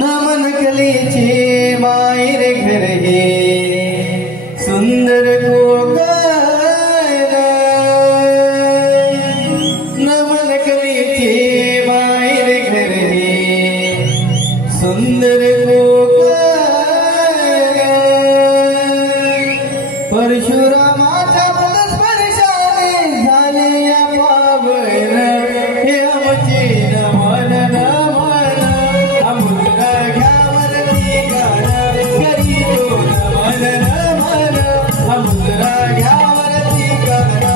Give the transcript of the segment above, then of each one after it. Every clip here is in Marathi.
नमन कलीचे मायर घर हे सुंदर कोकण नमन कलीचे मायर घर हे सुंदर कोकण परशुरामाच्या पदस्पर्शाने झाले या पावन हे आमचे नमन नमन अमुद्रा घ्यावरती गाणं करी तो नमन नमन अमुद्रा घ्यावरती गाणं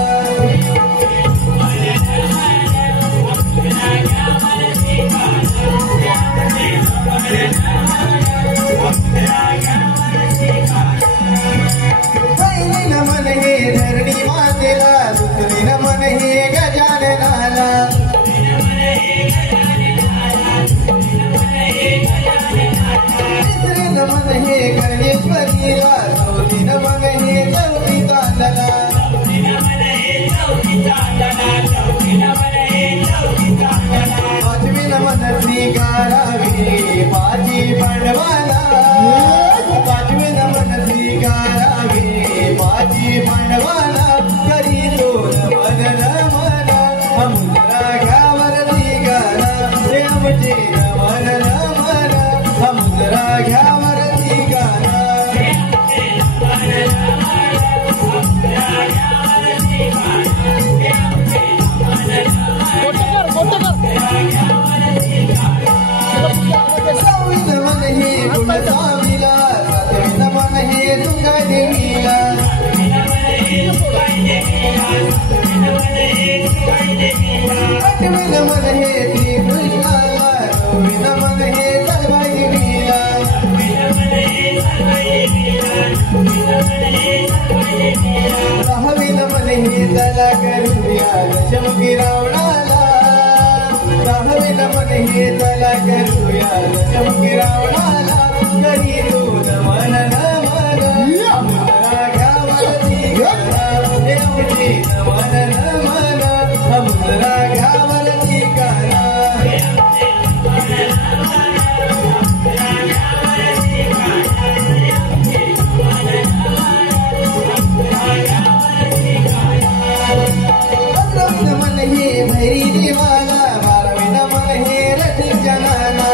पहिली नमन हे धरणी मातेला दुसरी नमन हे गजाननाला तिसरी नमन हे गणेश्वरीला चौथी नमन हे चौथी चांदला पाचवी नमन श्री गारावी पाची पांडवाला पाचवी नमन श्री गारावी पाची पांडवाला करी तो नमन नमन अमुद्रा घ्यावरती गाणं हे आमचे नमन नमन अमुद्रा घ्यावरती गाणं सहावी नमन हे कुलस्वामीला सातवी नमन हे तुंगादेवीला आठवी नमन हे श्रीकृष्णाला नववी नमन हे सर्वादेवीला दहावी नमन हे चला करूया दशमुखी रावणाला दहावी नमन हे चला करूया दशमुखी रावणाला करी तो नमन नमन अमुद्रा घ्यावरती गाणं हे आमचे नमन नमन अमुद्रा घ्यावरती गाणं पंधरावी नमन हे भैरी देवाला बारावी नमन हे रसिक जनाला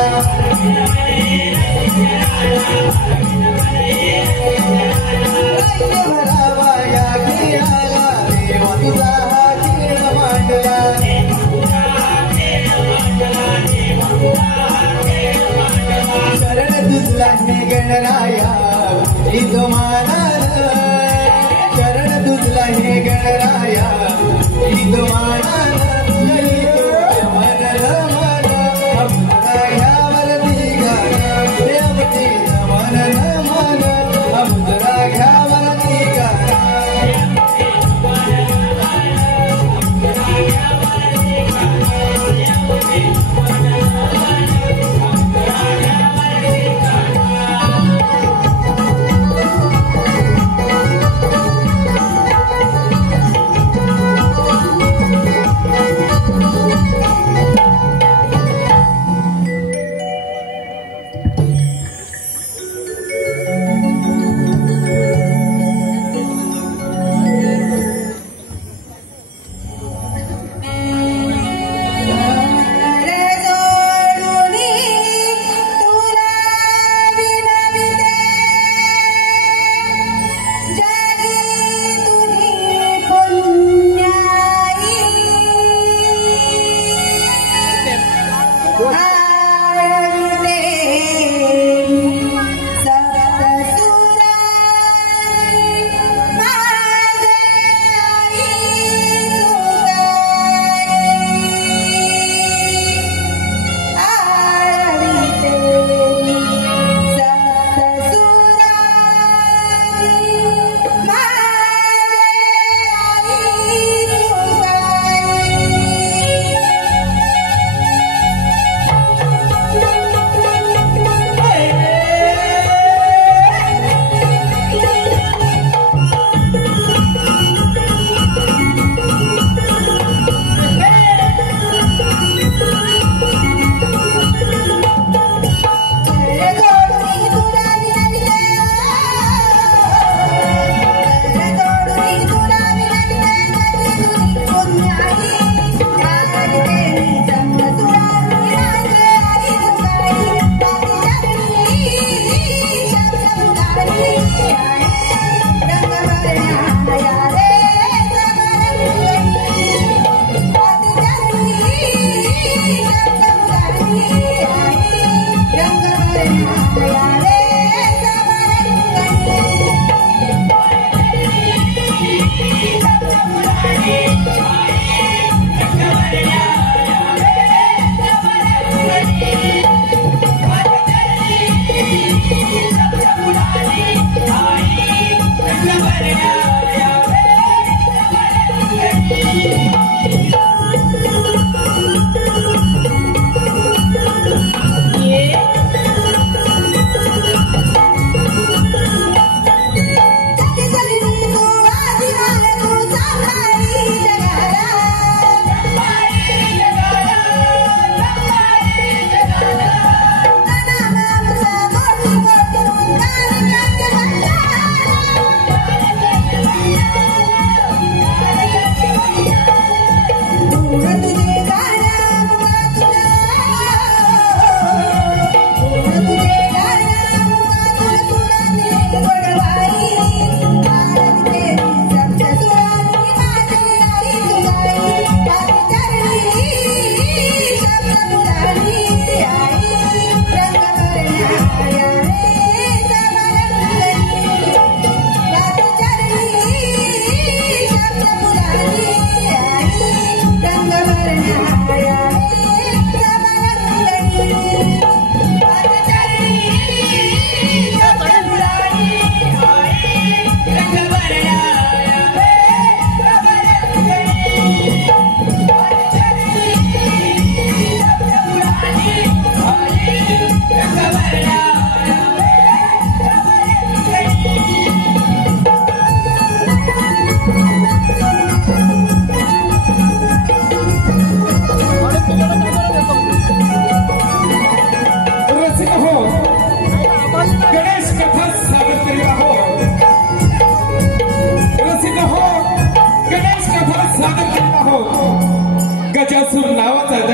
राज्य भरावा या खेळाला देवा तुझा हा खेळ मांडला शरण तुझला हे गणराया तुझी मानानं शरण तुझला हे गणराया तुझी मानानं करी तो नमन नमन अमुद्रा घ्यावरती गाणं हे आमचे नमन नमन अमुद्रा घ्यावरती गाणं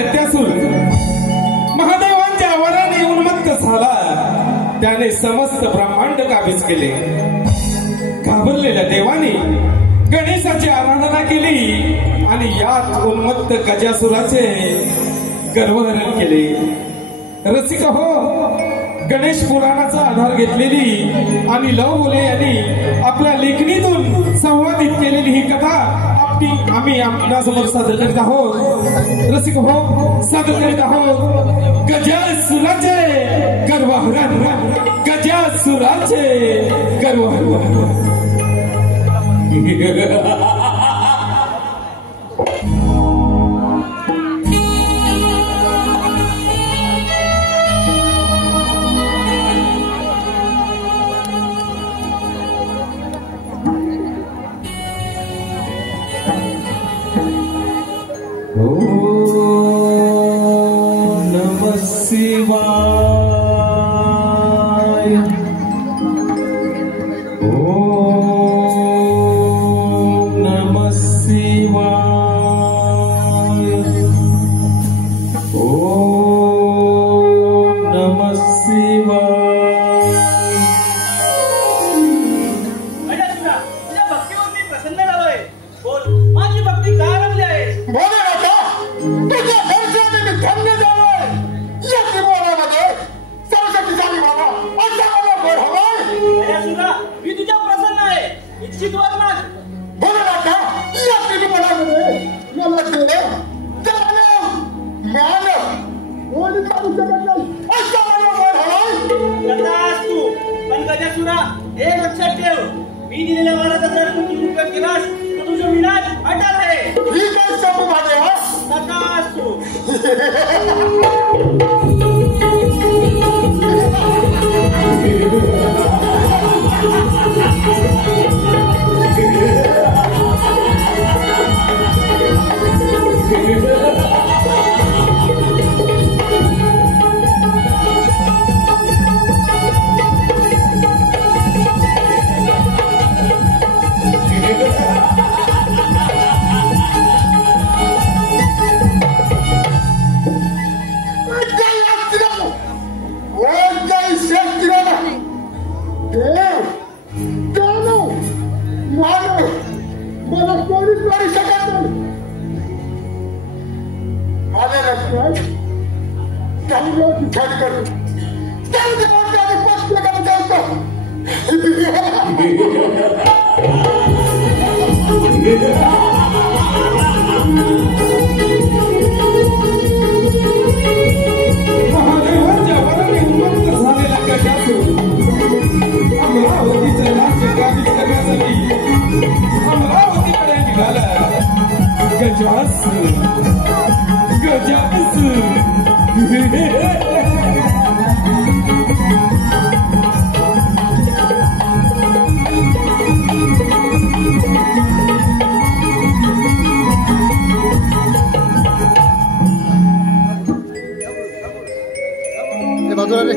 दैत्यासूर महादेवांच्या वराने उन्मत्त झाला. त्याने समस्त ब्रह्मांड काबीज केले. घाबरलेल्या देवाने गणेशाची आराधना केली आणि यात उन्मत्त गजासुराचे गर्वहरण केले. रसिक हो, गणेश पुराणाचा आधार घेतलेली आणि लव बोले यांनी आपल्या लेखणीतून संवादित केलेली ही कथा आम्ही आपल्यासमोर सादर करीत आहोत. रसिक हो, सादर करीत आहोत गजासुराचे गर्वहरण. गजासुराचे गर्वहरण. नमः शिवाय. नमः शिवाय. नमः शिवाय. तुझ्या भक्तीवर मी प्रसन्न झालोय. बोल, माझी भक्ती का रमली आहे? तुझ्या दर्शनाने मी धन्य झालोय. या त्रिभुवनामध्ये सरस्वतीचा विवाह असा मला वर हवाय. गजासुरा, मी तुझ्या प्रसन्न आहे. इच्छित वर माग. बोला नाका, या त्रिभुवनामध्ये मला देव, दानव, मानव कोणी काढू शकत नाही असा मला वर हवाय. तथास्तु. पण गजासुरा, हे लक्षात ठेव, मी दिलेल्या वराचा जर तू उपयोग केलास तर तुझा विनाश अटल आहे. ही काय सांगू महादेवा? तथास्तु. महादेवांच्या वराने उन्मत्त झालेला गजासूर अमरावतीचं राज्य काबीज करण्यासाठी अमरावतीकडे निघाला. गजासूर. बाजूला रे.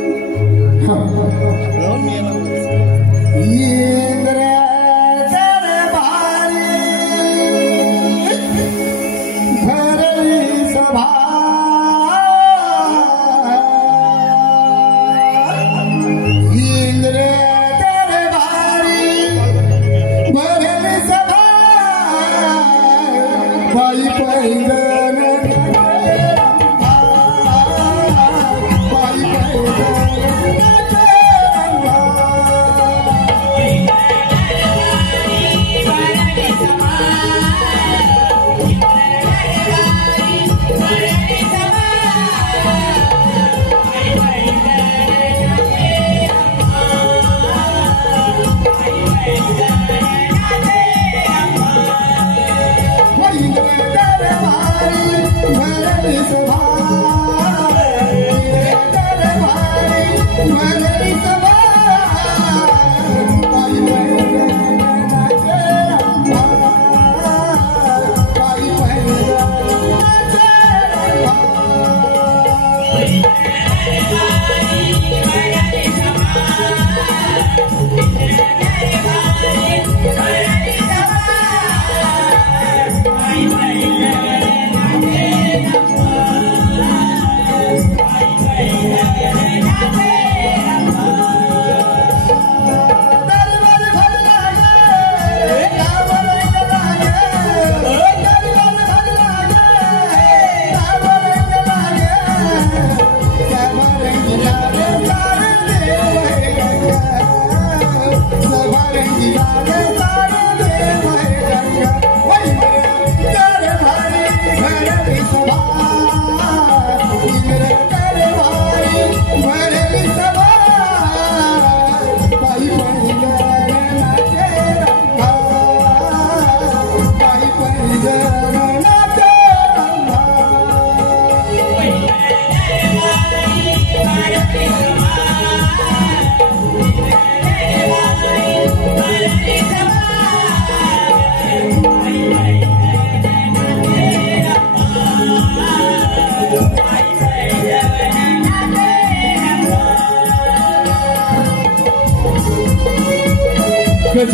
कोण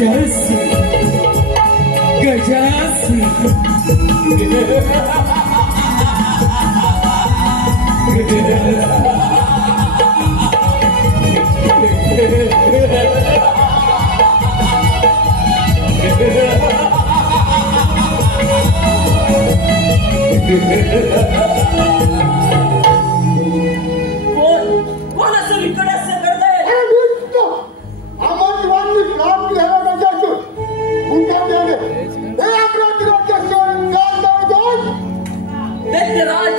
असं विकट असं करताय? दैत्यराज,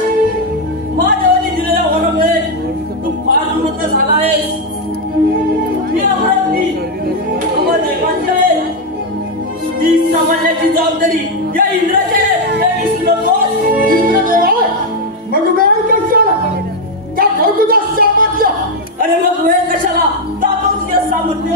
महादेवाने दिलेल्या वरामुळे तू फार उन्नत झाला आहेस. ही अमरावती अमरदेवांची आहे. ती सांभाळण्याची जबाबदारी या इंद्राची आहे. हे विसरू नकोस. अरे मग वेळ कशाला? दाखव तुझ्या सामर्थ्य.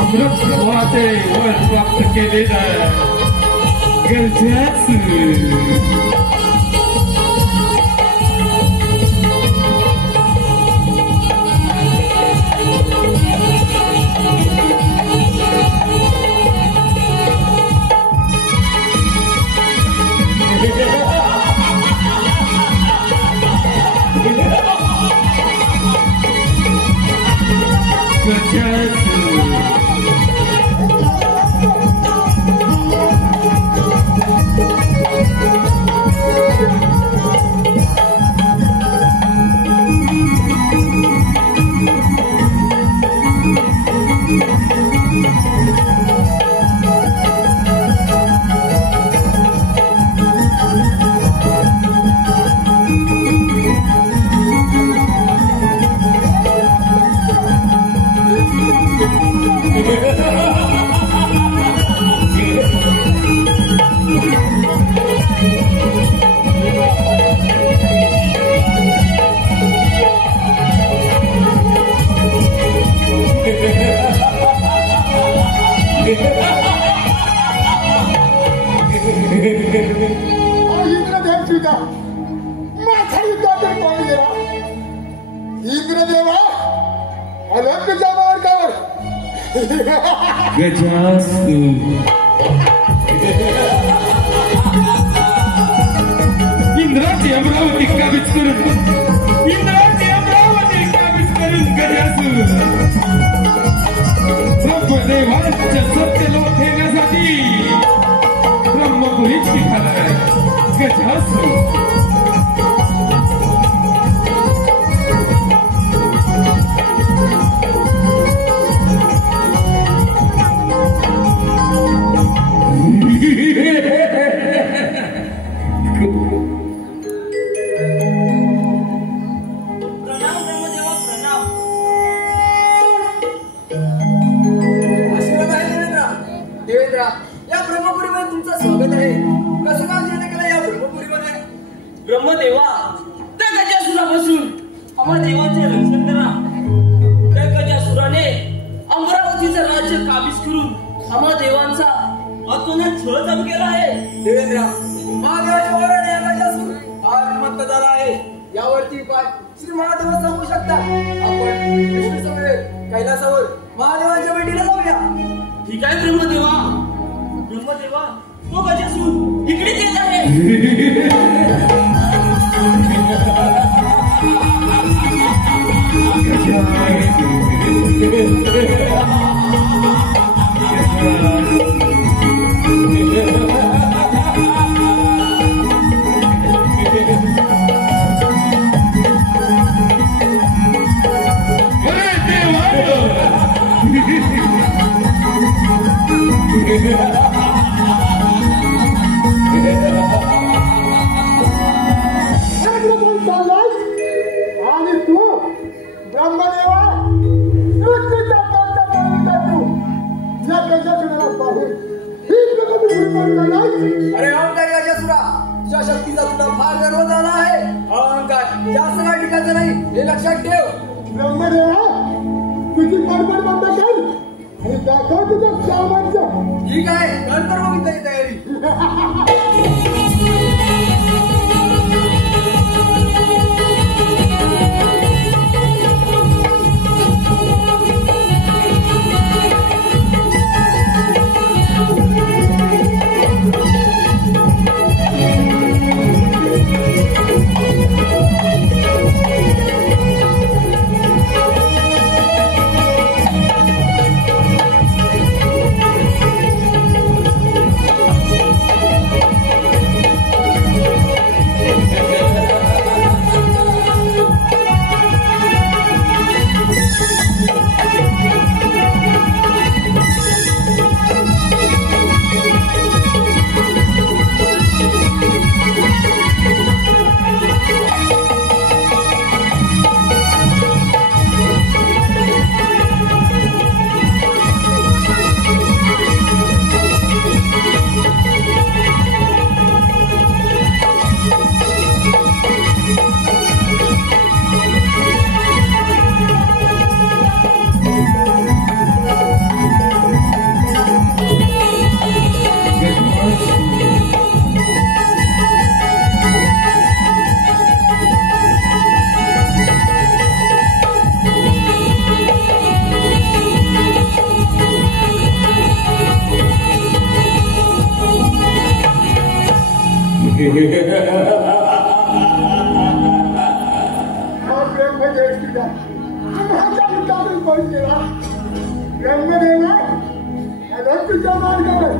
अमृतवाते वर प्राप्त केलेलं गरजेचं इंद्रदेवा अलंकच्या मार्गावर गजासु इंद्राची अमरावती काबीज करून गजासु ब्रह्मदेवाच्या सत्यलोक येण्यासाठी ब्रह्मपुरीत निघालाय गजासु. या ब्रह्मपुरीमध्ये तुमचं स्वागत आहे. कसं काम केलं या ब्रह्मपुरीमध्ये? ब्रह्मदेवा, त्या गजासुरापासून अमरदेवाचे रक्षण करा. त्या गजासुराने अमरावतीचं राज्य काबीज करून अमरदेवांचा अतोनात छळ चालू केला आहे. देवेंद्र, महादेवाच्या वराने या गजासुर फार मत झाला आहे. यावरती उपाय श्री महादेव सांगू शकतात. आपण विष्णू समेत कैलासावर महादेवांच्या भेटीला जाऊया. ठीक आहे ब्रह्मदेवा. ब्रह्मदेवा, तो गजासुर इकडेच येत आहे. गजासु आणि तू ब्रह्मदेवा सृष्टीचा या गजासुराला पाहून ही प्रगती पूर्ण नाही. अरे अहंकार गजासुरा, तुझ्या शक्तीचा तुला फार गर्व झाला आहे. अहंकार जास्त काय टिकायचं नाही हे लक्षात ठेव. ब्रह्मदेवा तुझी बडबड बंद कर आणि दाखव तुझं सामर्थ्य. ठीक आहे, नंतर मग इथं तयारी. ब्रह्मदेवा तुझ्या मार्गावर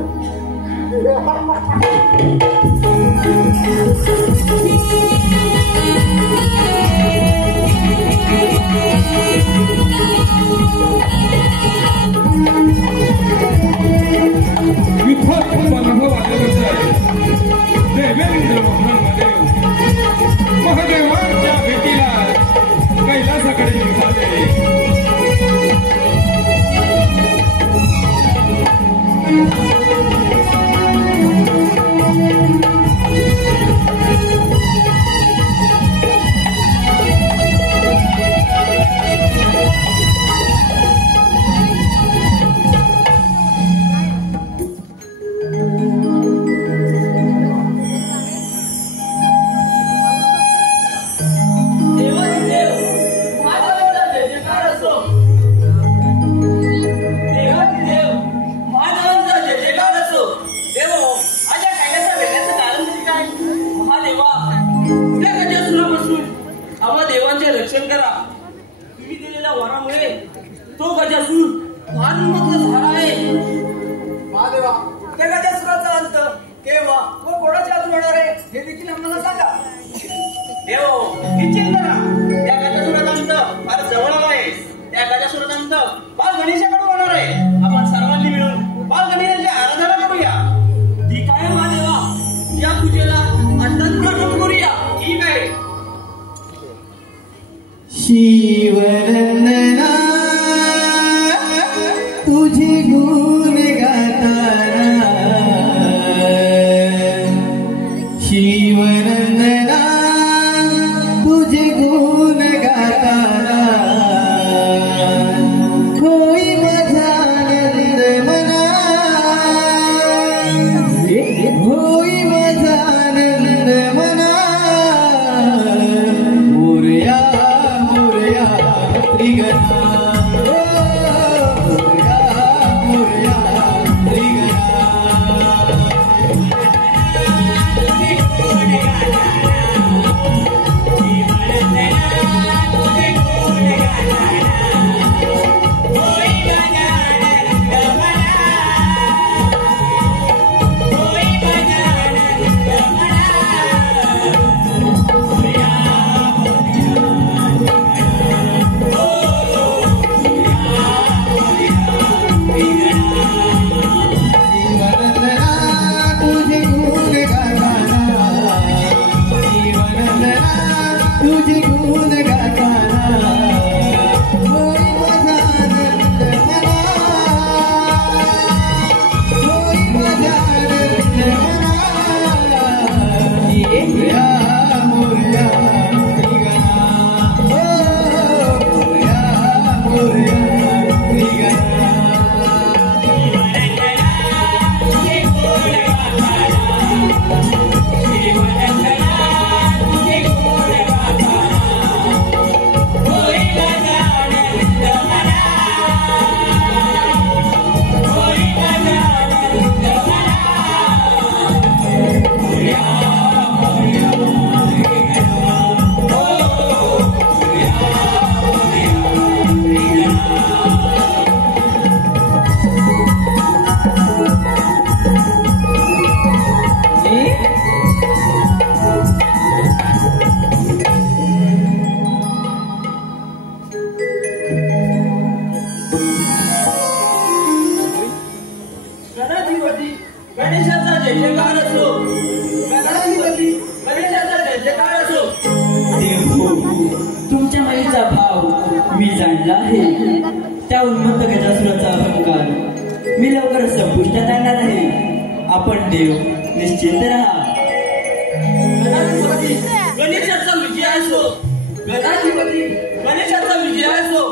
युद्धात अनुभव आल्यानंतर देवेंद्र महादेव महादेवांच्या भेटीला कैलासाकडे निघाले. तो गजासूर फार उन्मत्त झाला आहे. महादेवा, त्या गजासुराचा अंत केव्हा व कोणाच्या हातून होणार आहे हे देखील आम्हाला सांगा. देव निश्चित करा, त्या गजासुराचा अंत फार जवळ आहे. त्या गजासुराचा अंत बाल गणेशाकडे होणार आहे. आपण सर्वांनी मिळून बाल गणेशाची आराधना करूया. ठीक आहे महादेवा, या पूजेला आत्ताच प्रारंभ करूया. ठीक आहे. शिवनंदना तुझे गुण गाताना, शिवनंदना तुझे गुण गाताना, होई माझा आनंद मना, होई माझा आनंद मना. मोरया मोरया त्रिगणा गणेशाचा जय जयकार असो, गणेशाचा जय जयकार असो. देव हो, तुमच्या माईचा भाव मी जाणला आहे. त्या उन्मत्त गजासुराचा अहंकार मी लवकरच संपुष्टात आणणार आहे. आपण देव निश्चिंत राहा. गणेशाचा विजय असो, गणाधिपती गणेशाचा विजय असो.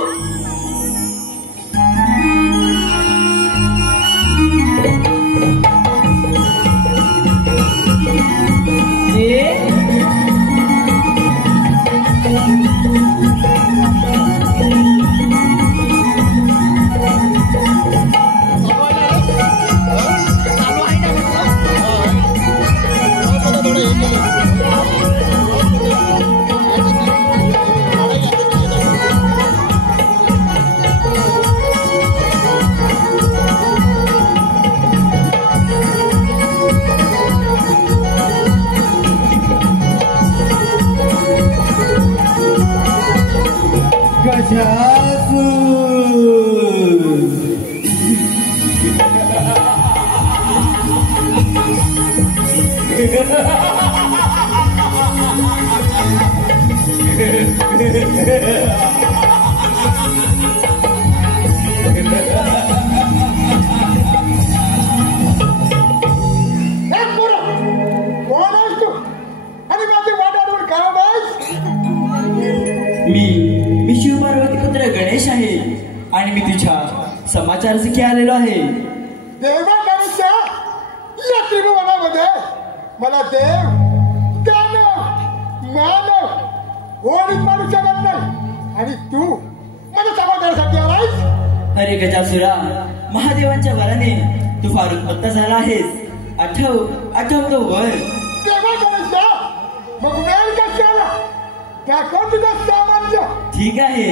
मी शिवपार्वती पुत्र गणेश आहे आणि मी तुझ्या समाचारासाठी आलेलो आहे. देवा गणेशा, या त्रिभुवनामध्ये मला देव दानव मानव कोणीच मानू शकत नाही आणि तू मला समाचारासाठी आलायस. अरे गजासुरा, महादेवांच्या वराने तू फार उत्पत्त झाला आहेस. आठव तो वर. देवा गणेशा, मग वेळ कशाला? दाखव तुझं सामर्थ्य. ठीक आहे.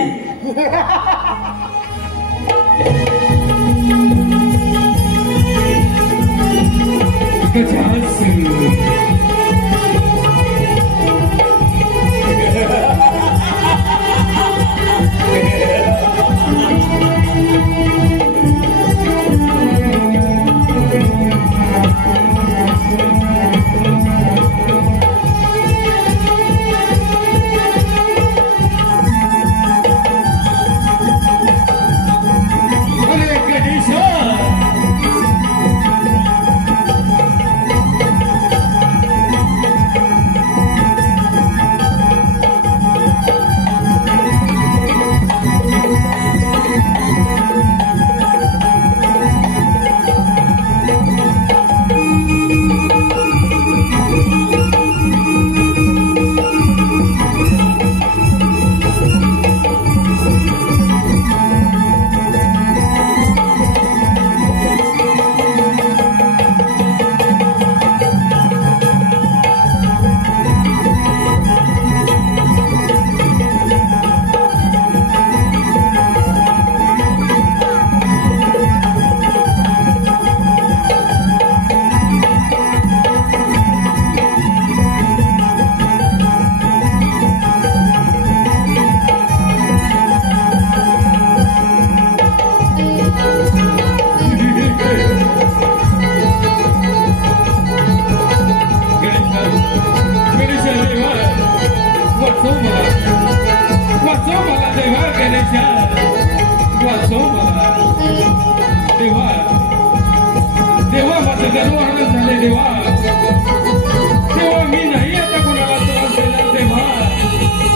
देवा माझं गर्वहरण झाले. देवा देवा, मी नाही आता कोणाला त्रास देणार.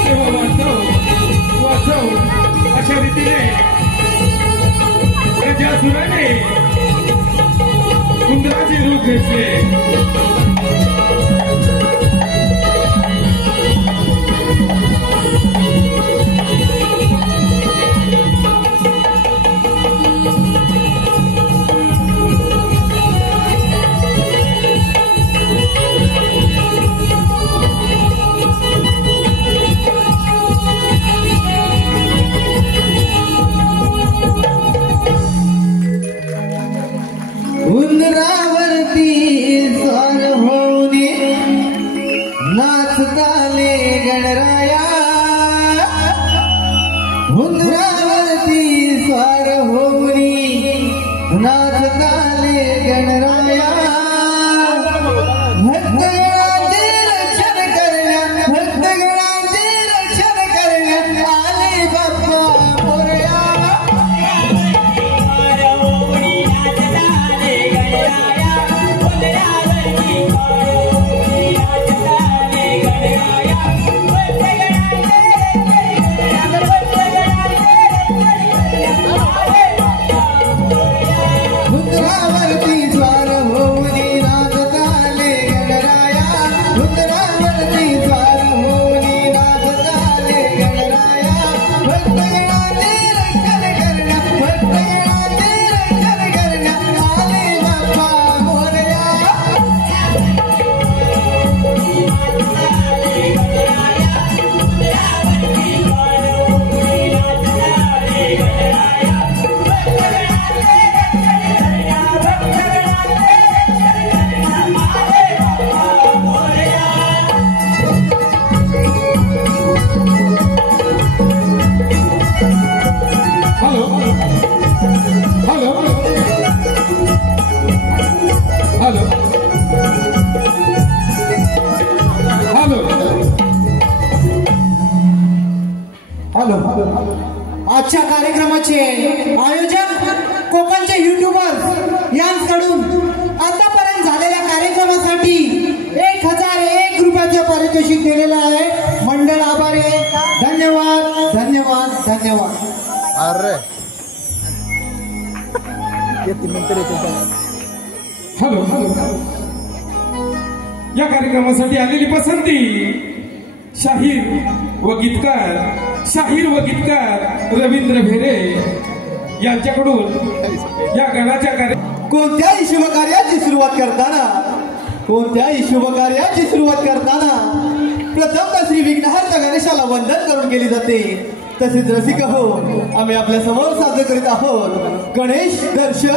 देवा देवा, वाचव अशा रीतीने गजासुराने उंदराचे रूप घेतले. उंदरावरती स्वार आजच्या कार्यक्रमाचे आयोजक कोकणचे युट्यूबर्स यांकडून आतापर्यंत झालेल्या कार्यक्रमासाठी 1001 रुपयाचे पारितोषिक दिलेलं आहे. मंडळ आभारी आहे. धन्यवाद धन्यवाद धन्यवाद. हॅलो या कार्यक्रमासाठी आलेली पसंती शाहीर व गीतकार रवींद्र भेरे यांच्याकडून या गाण्याच्या कोणत्याही शुभकार्याची सुरुवात करताना प्रथमतः श्री विघ्नहर्ता गणेशाला वंदन करून केली जाते. तसेच रसिक हो आम्ही आपल्या समोर सादर करीत आहोत गणेश दर्शन.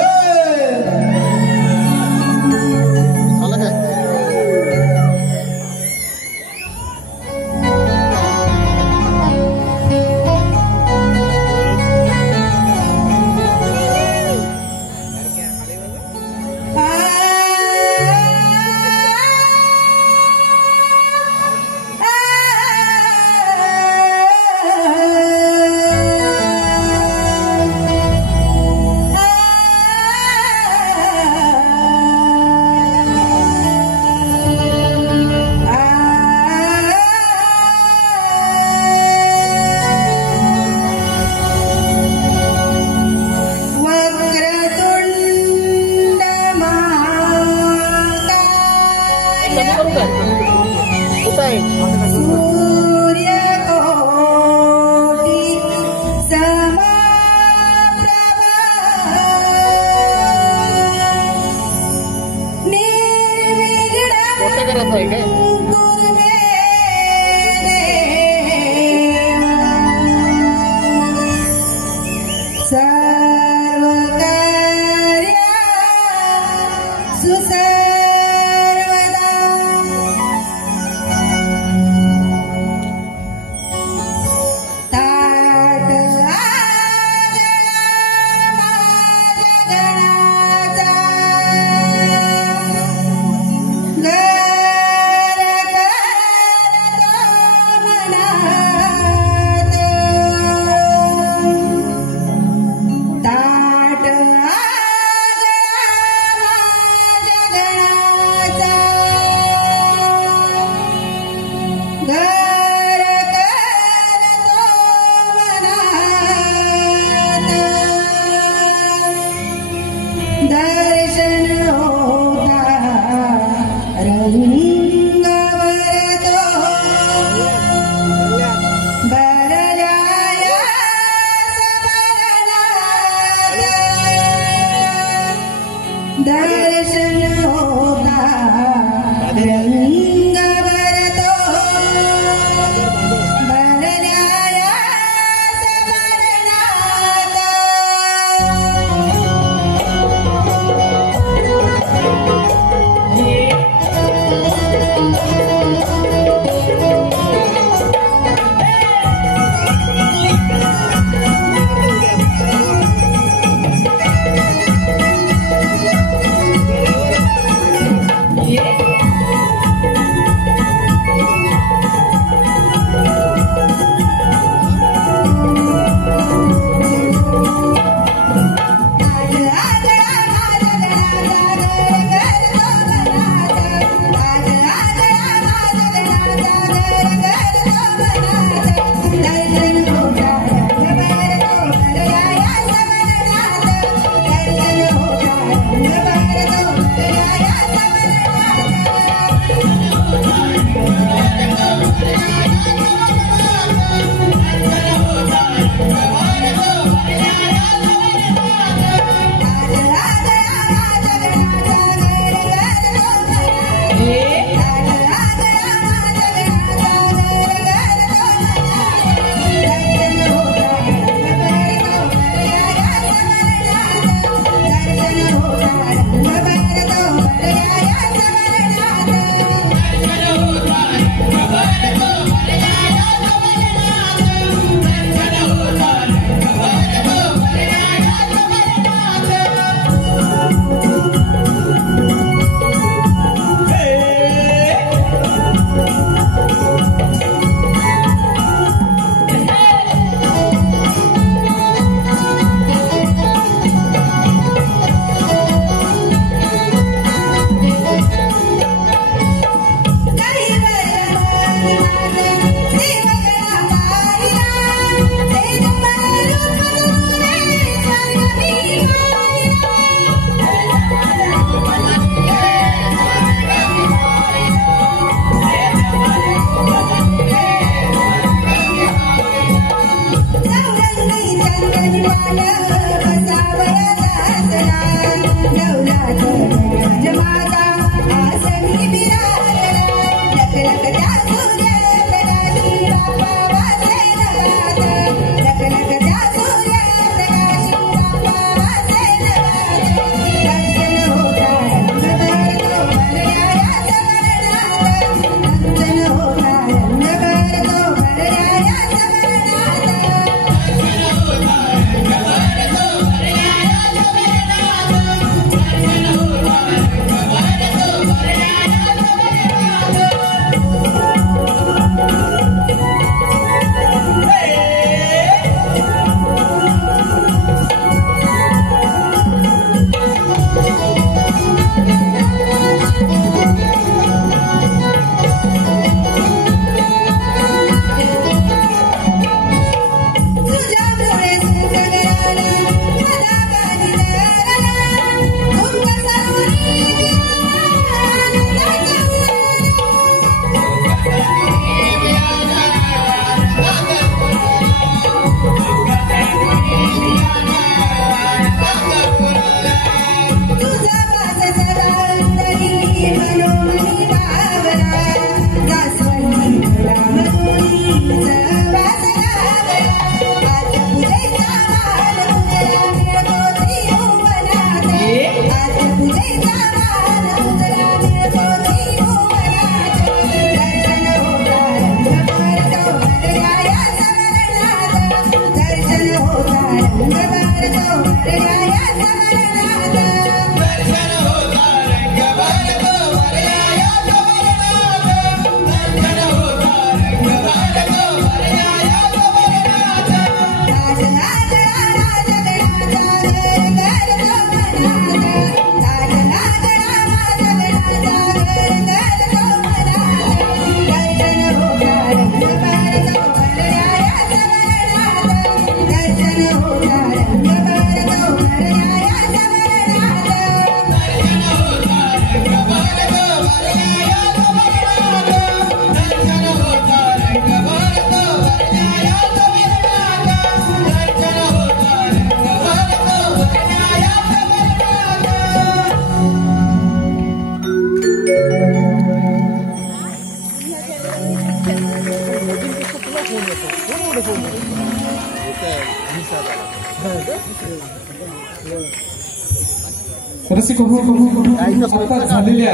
रसिक आता झालेल्या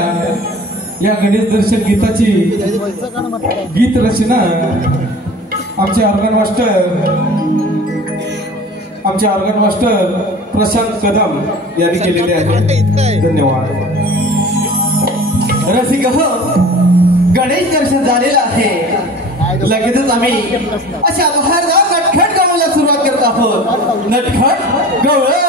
या गणेश दर्शन गीताची गीत रचना आमचे ऑर्गन मास्टर प्रशांत कदम यांनी केलेले आहे. धन्यवाद. रसिक हो, गणेश दर्शन झालेलं आहे. लगेचच आम्ही अशा बहारदार नटखट गावाला सुरुवात करत आहोत. नटखट गवळण.